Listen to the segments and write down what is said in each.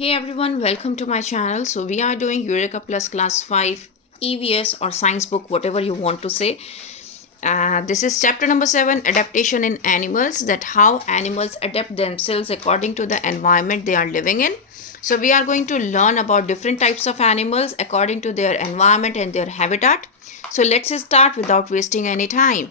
Hey everyone, welcome to my channel. So we are doing Eureka Plus Class 5 EVS or science book, whatever you want to say. This is chapter number 7, Adaptation in Animals, that how animals adapt themselves according to the environment they are living in. So we are going to learn about different types of animals according to their environment and their habitat. So let's start without wasting any time.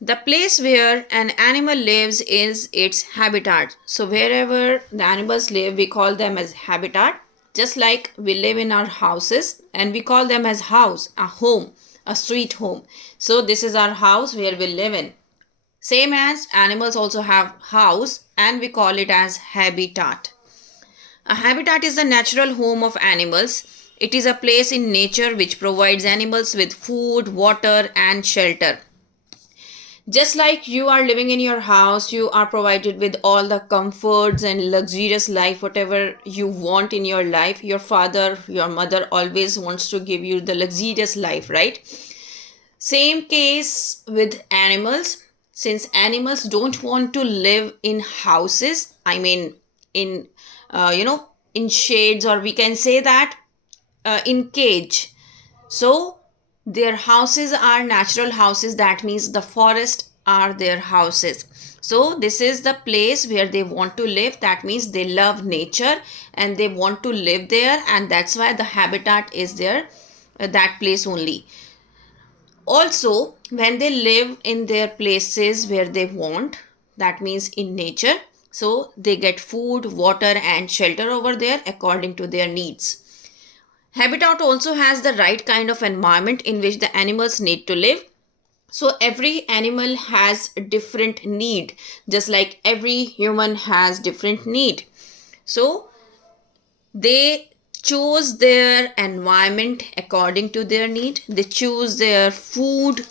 The place where an animal lives is its habitat. So wherever the animals live, we call them as habitat. Just like we live in our houses and we call them as house, a home, a sweet home. So this is our house where we live in. Same as animals also have house and we call it as habitat. A habitat is the natural home of animals. It is a place in nature which provides animals with food, water and shelter. Just like you are living in your house, you are provided with all the comforts and luxurious life, whatever you want in your life. Your father, your mother always wants to give you the luxurious life, right? Same case with animals. Since animals don't want to live in houses, I mean, in, in shades, or we can say that in cage. So their houses are natural houses. That means the forest are their houses. So this is the place where they want to live. That means they love nature and they want to live there, and that's why the habitat is there, that place only. Also, when they live in their places where they want, that means in nature, so they get food, water and shelter over there according to their needs. Habitat also has the right kind of environment in which the animals need to live. So every animal has a different need, just like every human has different need. So they choose their environment according to their need. They choose their food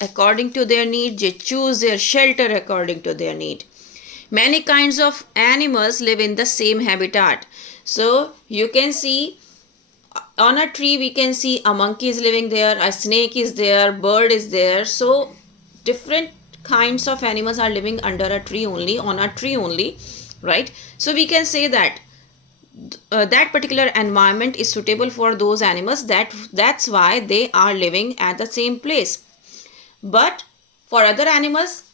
according to their need. They choose their shelter according to their need. Many kinds of animals live in the same habitat. So you can see on a tree, we can see a monkey is living there, a snake is there, bird is there. So different kinds of animals are living under a tree only, on a tree only, right? So we can say that that particular environment is suitable for those animals, that's why they are living at the same place. But for other animals,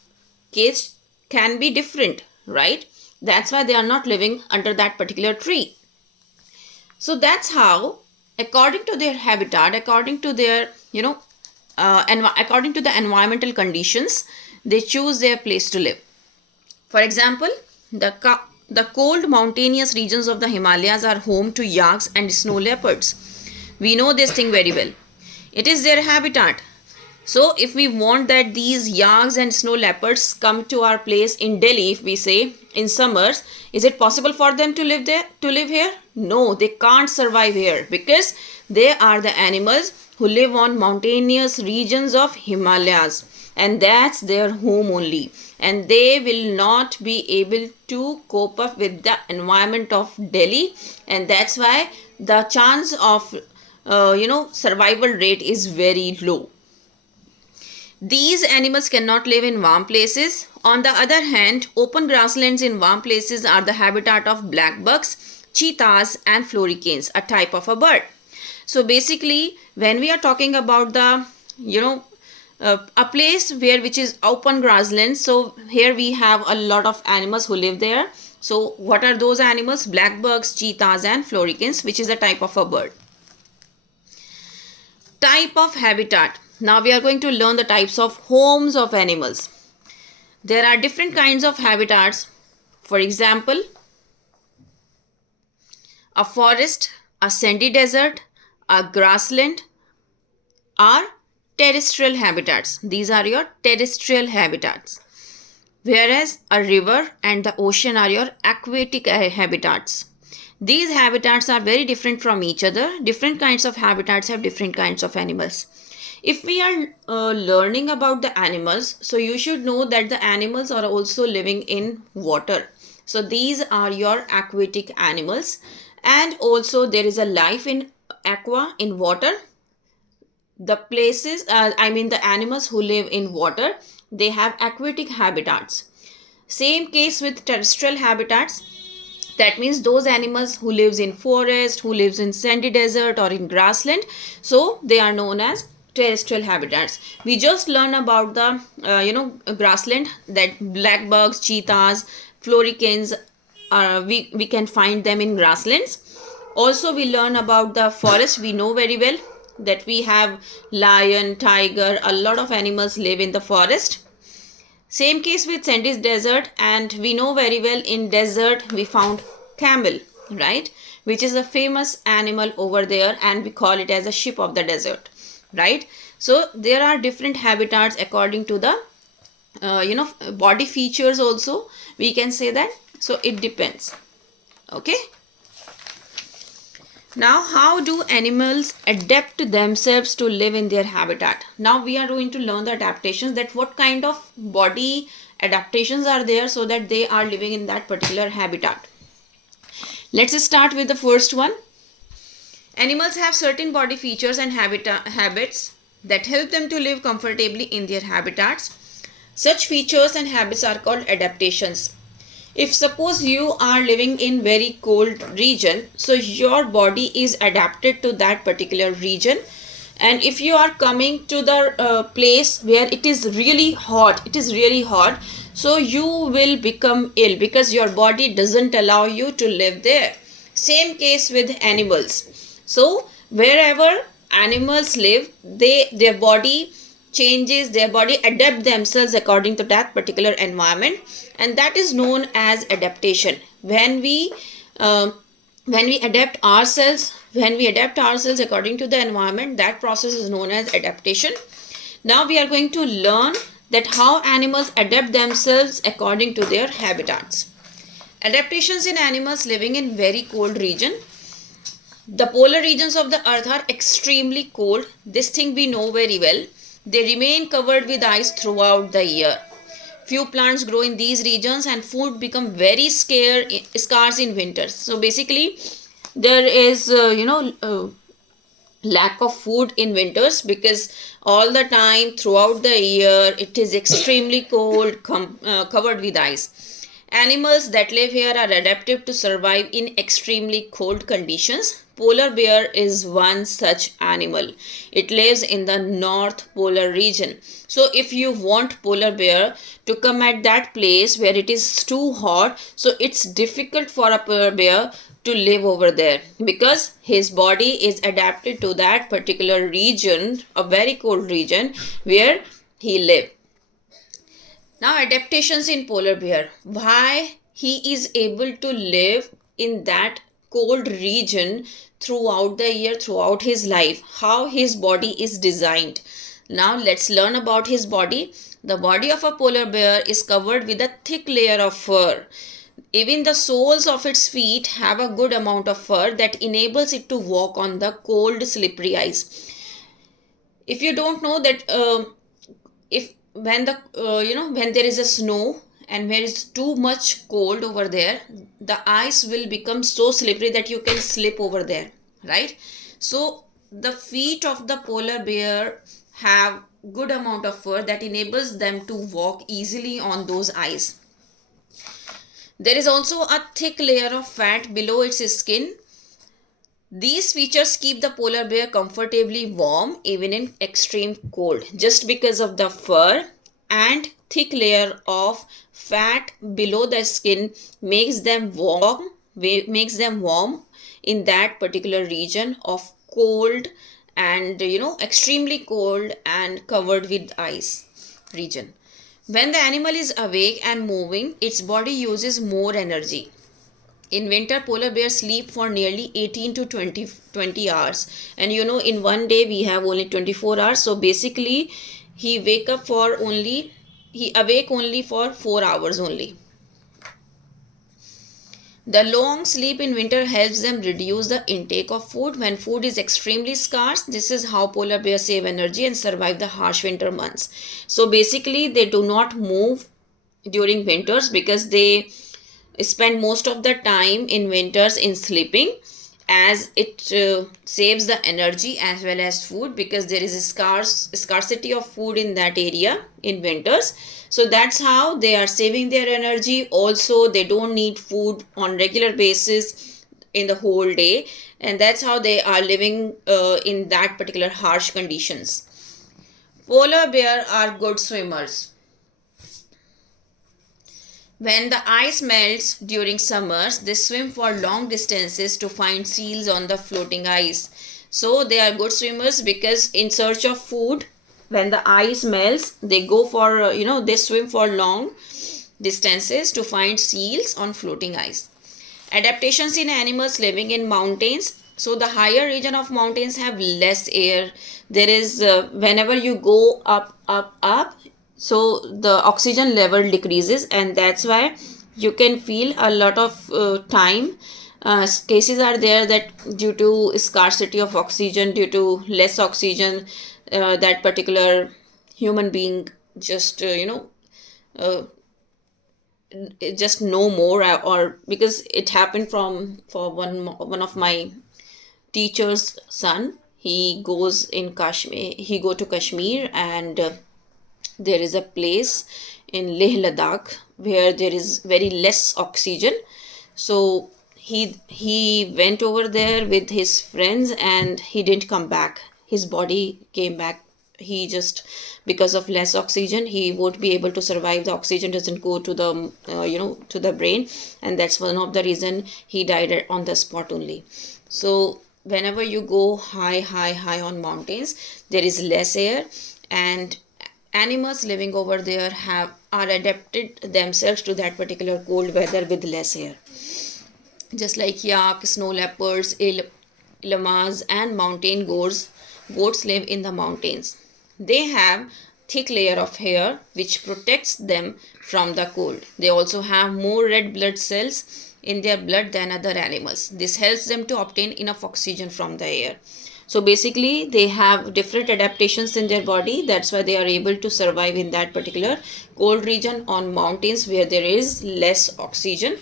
case can be different, right? That's why they are not living under that particular tree. So that's how, according to their habitat, according to their, according to the environmental conditions, they choose their place to live. For example, the cold mountainous regions of the Himalayas are home to yaks and snow leopards. We know this thing very well. It is their habitat. So if we want that these yaks and snow leopards come to our place in Delhi, if we say in summers, is it possible for them to live there, to live here? No, they can't survive here because they are the animals who live on mountainous regions of Himalayas, and that's their home only, and they will not be able to cope up with the environment of Delhi, and that's why the chance of survival rate is very low. These animals cannot live in warm places. On the other hand, open grasslands in warm places are the habitat of blackbucks, cheetahs and floricanes, a type of a bird. So basically, when we are talking about the, a place which is open grasslands, so here we have a lot of animals who live there. So what are those animals? Blackbucks, cheetahs and floricanes, which is a type of a bird. Type of habitat. Now we are going to learn the types of homes of animals. There are different kinds of habitats. For example, a forest, a sandy desert, a grassland are terrestrial habitats. These are your terrestrial habitats. Whereas a river and the ocean are your aquatic habitats. These habitats are very different from each other. Different kinds of habitats have different kinds of animals. If we are learning about the animals, so you should know that the animals are also living in water. So these are your aquatic animals, and also there is a life in aqua, in water. The places, the animals who live in water, they have aquatic habitats. Same case with terrestrial habitats. That means those animals who lives in forest, who lives in sandy desert or in grassland, so they are known as terrestrial habitats. We just learn about the grassland, that black bugs, cheetahs, floricans, we can find them in grasslands. Also we learn about the forest. We know very well that we have lion, tiger, a lot of animals live in the forest. Same case with sandy desert, and we know very well in desert we found camel, right, which is a famous animal over there, and we call it as a sheep of the desert, right. So there are different habitats according to the body features also, we can say that. So it depends. Okay. Now, how do animals adapt themselves to live in their habitat? Now we are going to learn the adaptations, that what kind of body adaptations are there so that they are living in that particular habitat. Let's start with the first one. Animals have certain body features and habits that help them to live comfortably in their habitats. Such features and habits are called adaptations. If suppose you are living in very cold region, so your body is adapted to that particular region, and if you are coming to the place where it is really hot, so you will become ill because your body doesn't allow you to live there. Same case with animals. So wherever animals live, their body changes, their body adapt themselves according to that particular environment, and that is known as adaptation. When we adapt ourselves according to the environment, that process is known as adaptation. Now we are going to learn that how animals adapt themselves according to their habitats. Adaptations in animals living in very cold region. The polar regions of the earth are extremely cold. This thing we know very well. They remain covered with ice throughout the year. Few plants grow in these regions and food become very scarce in winters. So basically there is lack of food in winters because all the time throughout the year it is extremely cold, covered with ice. Animals that live here are adapted to survive in extremely cold conditions. Polar bear is one such animal. It lives in the North Polar region. So if you want polar bear to come at that place where it is too hot, so it's difficult for a polar bear to live over there because his body is adapted to that particular region, a very cold region where he lives. Now adaptations in polar bear. Why he is able to live in that cold region throughout the year, throughout his life, how his body is designed. Now let's learn about his body. The body of a polar bear is covered with a thick layer of fur. Even the soles of its feet have a good amount of fur that enables it to walk on the cold, slippery ice. If you don't know that, if when the when there is a snow and there is too much cold over there, the ice will become so slippery that you can slip over there, right? So the feet of the polar bear have good amount of fur that enables them to walk easily on those ice. There is also a thick layer of fat below its skin. These features keep the polar bear comfortably warm even in extreme cold, just because of the fur and thick layer of fat below the skin makes them warm in that particular region of cold and extremely cold and covered with ice region. When the animal is awake and moving, its body uses more energy. In winter, polar bears sleep for nearly 18 to 20 hours. And in one day we have only 24 hours. So basically, he awake only for 4 hours only. The long sleep in winter helps them reduce the intake of food. When food is extremely scarce, this is how polar bears save energy and survive the harsh winter months. So basically, they do not move during winters because they spend most of the time in winters in sleeping, as it saves the energy as well as food, because there is a scarcity of food in that area in winters. So that's how they are saving their energy. Also, they don't need food on regular basis in the whole day, and that's how they are living in that particular harsh conditions. Polar bear are good swimmers. When the ice melts during summers, they swim for long distances to find seals on the floating ice. So they are good swimmers because in search of food, when the ice melts, they go for, they swim for long distances to find seals on floating ice. Adaptations in animals living in mountains. So the higher region of mountains have less air. There is, whenever you go up, so the oxygen level decreases, and that's why you can feel a lot of time cases are there that due to scarcity of oxygen, due to less oxygen, that particular human being just uh, just no more, or because it happened from for one of my teacher's son. He goes in Kashmir, he go to Kashmir, and there is a place in Leh Ladakh where there is very less oxygen. So he went over there with his friends and he didn't come back. His body came back. He just, because of less oxygen, he won't be able to survive. The oxygen doesn't go to the to the brain, and that's one of the reason he died on the spot only. So whenever you go high on mountains, there is less air, and animals living over there are adapted themselves to that particular cold weather with less air. Just like yak, snow leopards, llamas, and mountain goats live in the mountains. They have thick layer of hair which protects them from the cold. They also have more red blood cells in their blood than other animals. This helps them to obtain enough oxygen from the air. So basically they have different adaptations in their body. That's why they are able to survive in that particular cold region on mountains where there is less oxygen.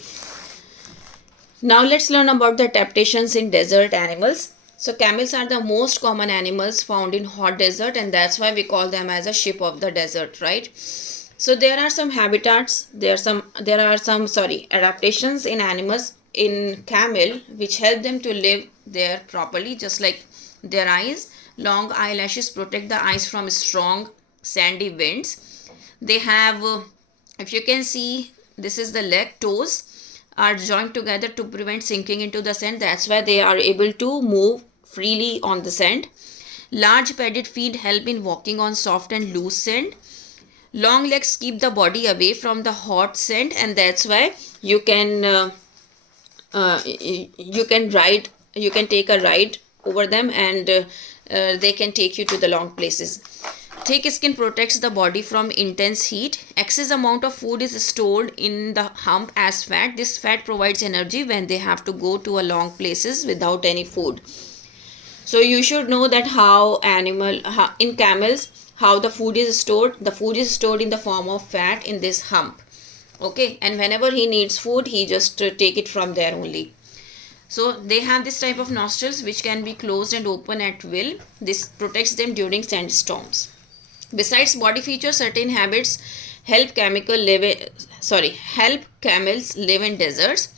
Now let's learn about the adaptations in desert animals. So camels are the most common animals found in hot desert, and that's why we call them as a ship of the desert, right? So there are some habitats, there are some adaptations in animals in camel which help them to live there properly. Just like their eyes, long eyelashes protect the eyes from strong sandy winds. They have, if you can see, this is the leg, toes are joined together to prevent sinking into the sand. That's why they are able to move freely on the sand. Large padded feet help in walking on soft and loose sand. Long legs keep the body away from the hot sand, and that's why you can take a ride over them, and they can take you to the long places. Thick skin protects the body from intense heat. Excess amount of food is stored in the hump as fat. This fat provides energy when they have to go to a long places without any food. So you should know that in camels, how the food is stored. The food is stored in the form of fat in this hump. Okay, and whenever he needs food, he just take it from there only. So they have this type of nostrils which can be closed and open at will. This protects them during sandstorms. Besides body features, certain habits help camels live in deserts.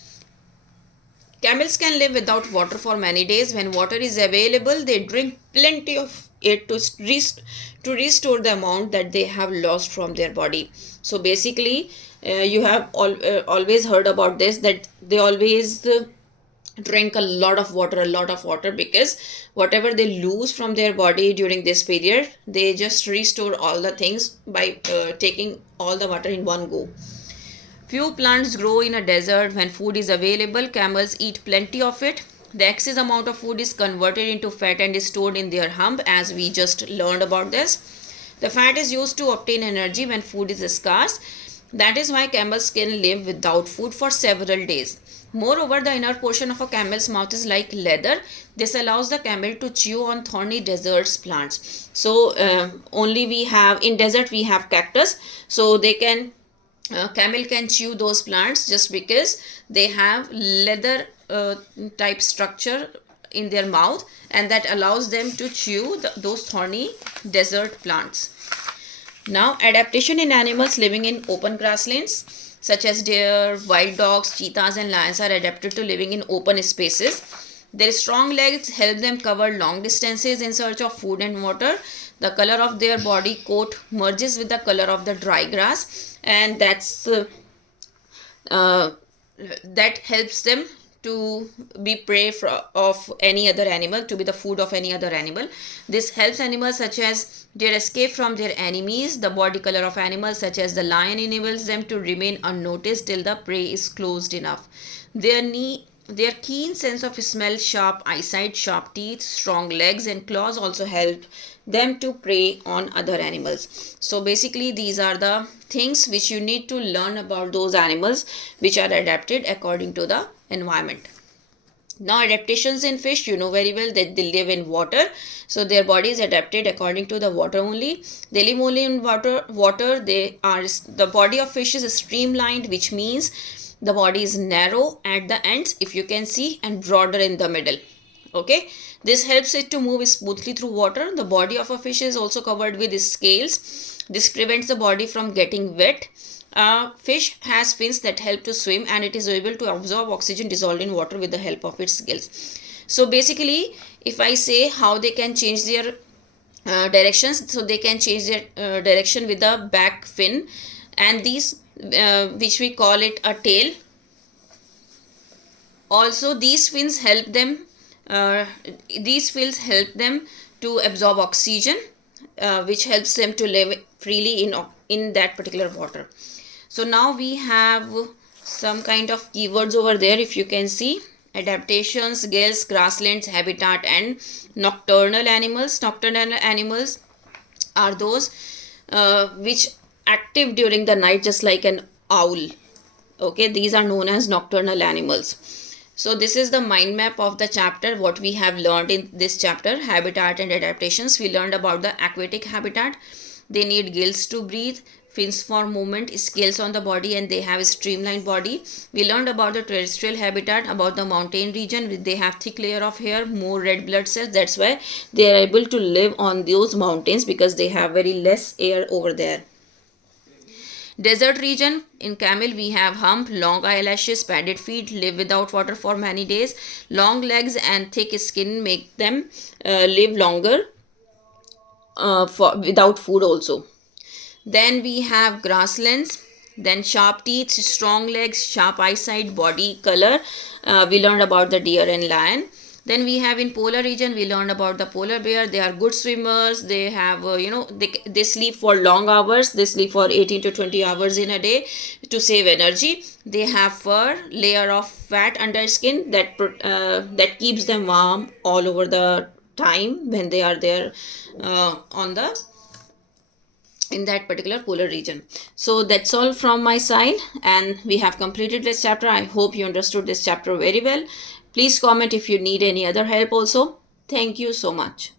Camels can live without water for many days. When water is available, they drink plenty of it to restore the amount that they have lost from their body. So basically, you have always heard about this, that they always drink a lot of water, because whatever they lose from their body during this period, they just restore all the things by taking all the water in one go. Few plants grow in a desert. When food is available, camels eat plenty of it. The excess amount of food is converted into fat and is stored in their hump, as we just learned about this. The fat is used to obtain energy when food is scarce. That is why camels can live without food for several days. Moreover, the inner portion of a camel's mouth is like leather. This allows the camel to chew on thorny desert plants. So only we have in desert we have cactus. So they can camel can chew those plants just because they have leather type structure in their mouth, and that allows them to chew those thorny desert plants. Now, adaptation in animals living in open grasslands, such as deer, wild dogs, cheetahs, and lions, are adapted to living in open spaces. Their strong legs help them cover long distances in search of food and water. The color of their body coat merges with the color of the dry grass, and uh, that helps them to be prey of any other animal, to be the food of any other animal. This helps animals such as deer escape from their enemies. The body color of animals such as the lion enables them to remain unnoticed till the prey is closed enough. Their keen sense of smell, sharp eyesight, sharp teeth, strong legs, and claws also help them to prey on other animals. So basically, these are the things which you need to learn about those animals which are adapted according to the environment. Now, adaptations in fish, you know very well that they live in water, so their body is adapted according to the water only. They live only in water. The body of fish is streamlined, which means the body is narrow at the ends, if you can see, and broader in the middle. Okay, this helps it to move smoothly through water. The body of a fish is also covered with scales. This prevents the body from getting wet. Fish has fins that help to swim, and it is able to absorb oxygen dissolved in water with the help of its gills. So basically, if I say how they can change their directions, so they can change their direction with the back fin, and these which we call it a tail. Also, these fins help them to absorb oxygen, which helps them to live freely in that particular water. So now we have some kind of keywords over there, if you can see: adaptations, gills, grasslands, habitat, and nocturnal animals. Nocturnal animals are those which active during the night, just like an owl. Okay, these are known as nocturnal animals. So this is the mind map of the chapter, what we have learned in this chapter, habitat and adaptations. We learned about the aquatic habitat. They need gills to breathe, fins for movement, scales on the body, and they have a streamlined body. We learned about the terrestrial habitat, about the mountain region. They have thick layer of hair, more red blood cells. That's why they are able to live on those mountains, because they have very less air over there. Desert region, in camel we have hump, long eyelashes, padded feet, live without water for many days. Long legs and thick skin make them live longer without food also. Then we have grasslands, then sharp teeth, strong legs, sharp eyesight, body color. We learned about the deer and lion. Then we have in polar region, we learned about the polar bear. They are good swimmers. They have, they sleep for long hours. They sleep for 18 to 20 hours in a day to save energy. They have fur, layer of fat under skin that keeps them warm all over the time when they are there in that particular polar region. So that's all from my side, and we have completed this chapter. I hope you understood this chapter very well. Please comment if you need any other help also. Thank you so much.